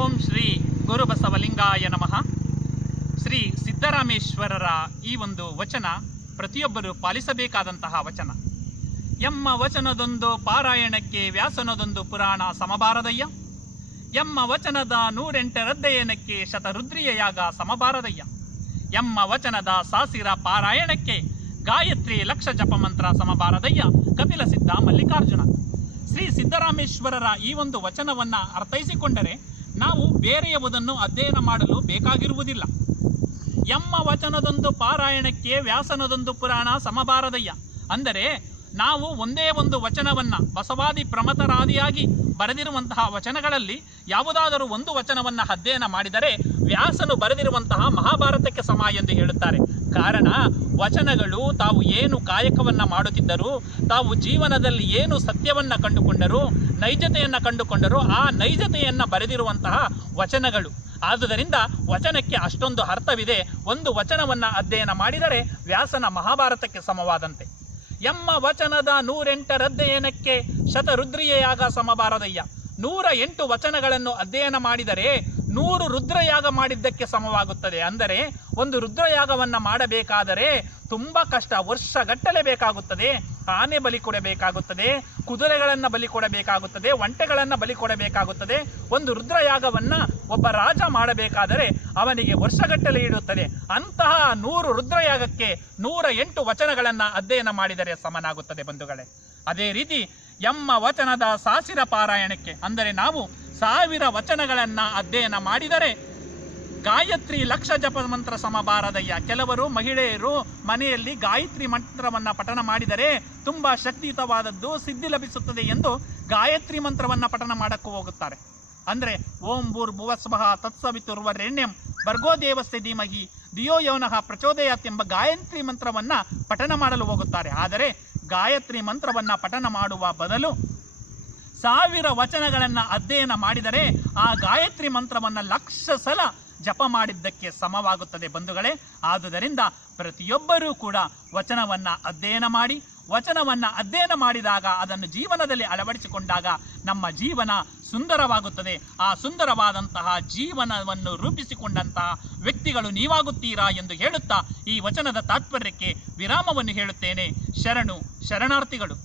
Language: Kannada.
ಓಂ ಶ್ರೀ ಗುರುಬಸವಲಿಂಗಾಯ ನಮಃ. ಶ್ರೀ ಸಿದ್ದರಾಮೇಶ್ವರರ ಈ ಒಂದು ವಚನ ಪ್ರತಿಯೊಬ್ಬರು ಪಾಲಿಸಬೇಕಾದಂತಹ ವಚನ. ಎಮ್ಮ ವಚನದೊಂದು ಪಾರಾಯಣಕ್ಕೆ ವ್ಯಾಸನದೊಂದು ಪುರಾಣ ಸಮಬಾರದಯ್ಯ. ಎಮ್ಮ ವಚನದ 108 ಶತರುದ್ರಿಯ ಯಾಗ ಸಮಬಾರದಯ್ಯ. ಎಮ್ಮ ವಚನದ ಸಾಸಿರ ಪಾರಾಯಣಕ್ಕೆ ಗಾಯತ್ರಿ ಲಕ್ಷ ಜಪಮಂತ್ರ ಸಮಬಾರದಯ್ಯ. ಕಪಿಲ ಸಿದ್ಧ ಮಲ್ಲಿಕಾರ್ಜುನ. ಶ್ರೀ ಸಿದ್ದರಾಮೇಶ್ವರರ ಈ ಒಂದು ವಚನವನ್ನ ಅರ್ಥೈಸಿಕೊಂಡರೆ ನಾವು ಬೇರೆಯವದನ್ನು ಅಧ್ಯಯನ ಮಾಡಲು ಬೇಕಾಗಿರುವುದಿಲ್ಲ. ಎಮ್ಮ ವಚನದೊಂದು ಪಾರಾಯಣಕ್ಕೆ ವ್ಯಾಸನದೊಂದು ಪುರಾಣ ಸಮಬಾರದಯ್ಯ ಅಂದರೆ ನಾವು ಒಂದೇ ಒಂದು ವಚನವನ್ನ ಬಸವಾದಿ ಪ್ರಮತರಾದಿಯಾಗಿ ಬರೆದಿರುವಂತಹ ವಚನಗಳಲ್ಲಿ ಯಾವುದಾದರೂ ಒಂದು ವಚನವನ್ನ ಅಧ್ಯಯನ ಮಾಡಿದರೆ ವ್ಯಾಸನು ಬರೆದಿರುವಂತಹ ಮಹಾಭಾರತಕ್ಕೆ ಸಮ ಎಂದು ಹೇಳುತ್ತಾರೆ. ಕಾರಣ ವಚನಗಳು ತಾವು ಏನು ಕಾಯಕವನ್ನ ಮಾಡುತ್ತಿದ್ದರು, ತಾವು ಜೀವನದಲ್ಲಿ ಏನು ಸತ್ಯವನ್ನ ಕಂಡುಕೊಂಡರು, ನೈಜತೆಯನ್ನ ಕಂಡುಕೊಂಡರು, ಆ ನೈಜತೆಯನ್ನ ಬರೆದಿರುವಂತಹ ವಚನಗಳು. ಆದುದರಿಂದ ವಚನಕ್ಕೆ ಅಷ್ಟೊಂದು ಅರ್ಥವಿದೆ. ಒಂದು ವಚನವನ್ನ ಅಧ್ಯಯನ ಮಾಡಿದರೆ ವ್ಯಾಸನ ಮಹಾಭಾರತಕ್ಕೆ ಸಮವಾದಂತೆ. ಎಮ್ಮ ವಚನದ 108 ಶತರುದ್ರಿಯ ಯಾಗ ಸಮಬಾರದಯ್ಯ. 108 ವಚನಗಳನ್ನು ಅಧ್ಯಯನ ಮಾಡಿದರೆ 100 ರುದ್ರಯಾಗ ಮಾಡಿದ್ದಕ್ಕೆ ಸಮವಾಗುತ್ತದೆ. ಅಂದರೆ ಒಂದು ರುದ್ರಯಾಗವನ್ನ ಮಾಡಬೇಕಾದರೆ ತುಂಬಾ ಕಷ್ಟ, ವರ್ಷಗಟ್ಟಲೆ ಬೇಕಾಗುತ್ತದೆ. ಆನೆ ಬಲಿ ಕೊಡಬೇಕಾಗುತ್ತದೆ, ಕುದುರೆಗಳನ್ನ ಬಲಿ ಕೊಡಬೇಕಾಗುತ್ತದೆ, ಒಂಟೆಗಳನ್ನ ಬಲಿ ಕೊಡಬೇಕಾಗುತ್ತದೆ. ಒಂದು ರುದ್ರಯಾಗವನ್ನ ಒಬ್ಬ ರಾಜ ಮಾಡಬೇಕಾದರೆ ಅವನಿಗೆ ವರ್ಷಗಟ್ಟಲೆ ಇಡುತ್ತದೆ. ಅಂತಹ 100 ರುದ್ರಯಾಗಕ್ಕೆ 108 ವಚನಗಳನ್ನ ಅಧ್ಯಯನ ಮಾಡಿದರೆ ಸಮನಾಗುತ್ತದೆ ಬಂಧುಗಳೇ. ಅದೇ ರೀತಿ ಎಮ್ಮ ವಚನದ ಸಾಸಿರ ಪಾರಾಯಣಕ್ಕೆ ಅಂದರೆ ನಾವು 1000 ವಚನಗಳನ್ನ ಅಧ್ಯಯನ ಮಾಡಿದರೆ ಗಾಯತ್ರಿ ಲಕ್ಷ ಜಪ ಮಂತ್ರ ಸಮಬಾರದಯ್ಯ. ಕೆಲವರು ಮಹಿಳೆಯರು ಮನೆಯಲ್ಲಿ ಗಾಯತ್ರಿ ಮಂತ್ರವನ್ನ ಪಠಣ ಮಾಡಿದರೆ ತುಂಬಾ ಶಕ್ತಿಯುತವಾದದ್ದು, ಸಿದ್ಧಿ ಲಭಿಸುತ್ತದೆ ಎಂದು ಗಾಯತ್ರಿ ಮಂತ್ರವನ್ನ ಪಠಣ ಮಾಡಕ್ಕೂ ಹೋಗುತ್ತಾರೆ. ಅಂದ್ರೆ ಓಂ ಭೂರ್ಭುವಸ್ವಃ ತತ್ಸವಿತುರ್ವರೆಣ್ಯಂ ಭರ್ಗೋ ದೇವಸ್ಯ ಧೀಮಹಿ ಧಿಯೋ ಯೋನಃ ಪ್ರಚೋದಯಾತ್ ಎಂಬ ಗಾಯತ್ರಿ ಮಂತ್ರವನ್ನ ಪಠಣ ಮಾಡಲು ಹೋಗುತ್ತಾರೆ. ಆದರೆ ಗಾಯತ್ರಿ ಮಂತ್ರವನ್ನ ಪಠಣ ಮಾಡುವ ಬದಲು 1000 ವಚನಗಳನ್ನ ಅಧ್ಯಯನ ಮಾಡಿದರೆ ಆ ಗಾಯತ್ರಿ ಮಂತ್ರವನ್ನ 1,00,000 ಸಲ ಜಪ ಮಾಡಿದ್ದಕ್ಕೆ ಸಮವಾಗುತ್ತದೆ ಬಂಧುಗಳೇ. ಆದುದರಿಂದ ಪ್ರತಿಯೊಬ್ಬರೂ ಕೂಡ ವಚನವನ್ನ ಅಧ್ಯಯನ ಮಾಡಿ, ವಚನವನ್ನ ಅಧ್ಯಯನ ಮಾಡಿದಾಗ ಅದನ್ನು ಜೀವನದಲ್ಲಿ ಅಳವಡಿಸಿಕೊಂಡಾಗ ನಮ್ಮ ಜೀವನ ಸುಂದರವಾಗುತ್ತದೆ. ಆ ಸುಂದರವಾದಂತಹ ಜೀವನವನ್ನು ರೂಪಿಸಿಕೊಂಡಂತಹ ವ್ಯಕ್ತಿಗಳು ನೀವಾಗುತ್ತೀರಾ ಎಂದು ಹೇಳುತ್ತಾ ಈ ವಚನದ ತಾತ್ಪರ್ಯಕ್ಕೆ ವಿರಾಮವನ್ನು ಹೇಳುತ್ತೇನೆ. ಶರಣು ಶರಣಾರ್ಥಿಗಳು.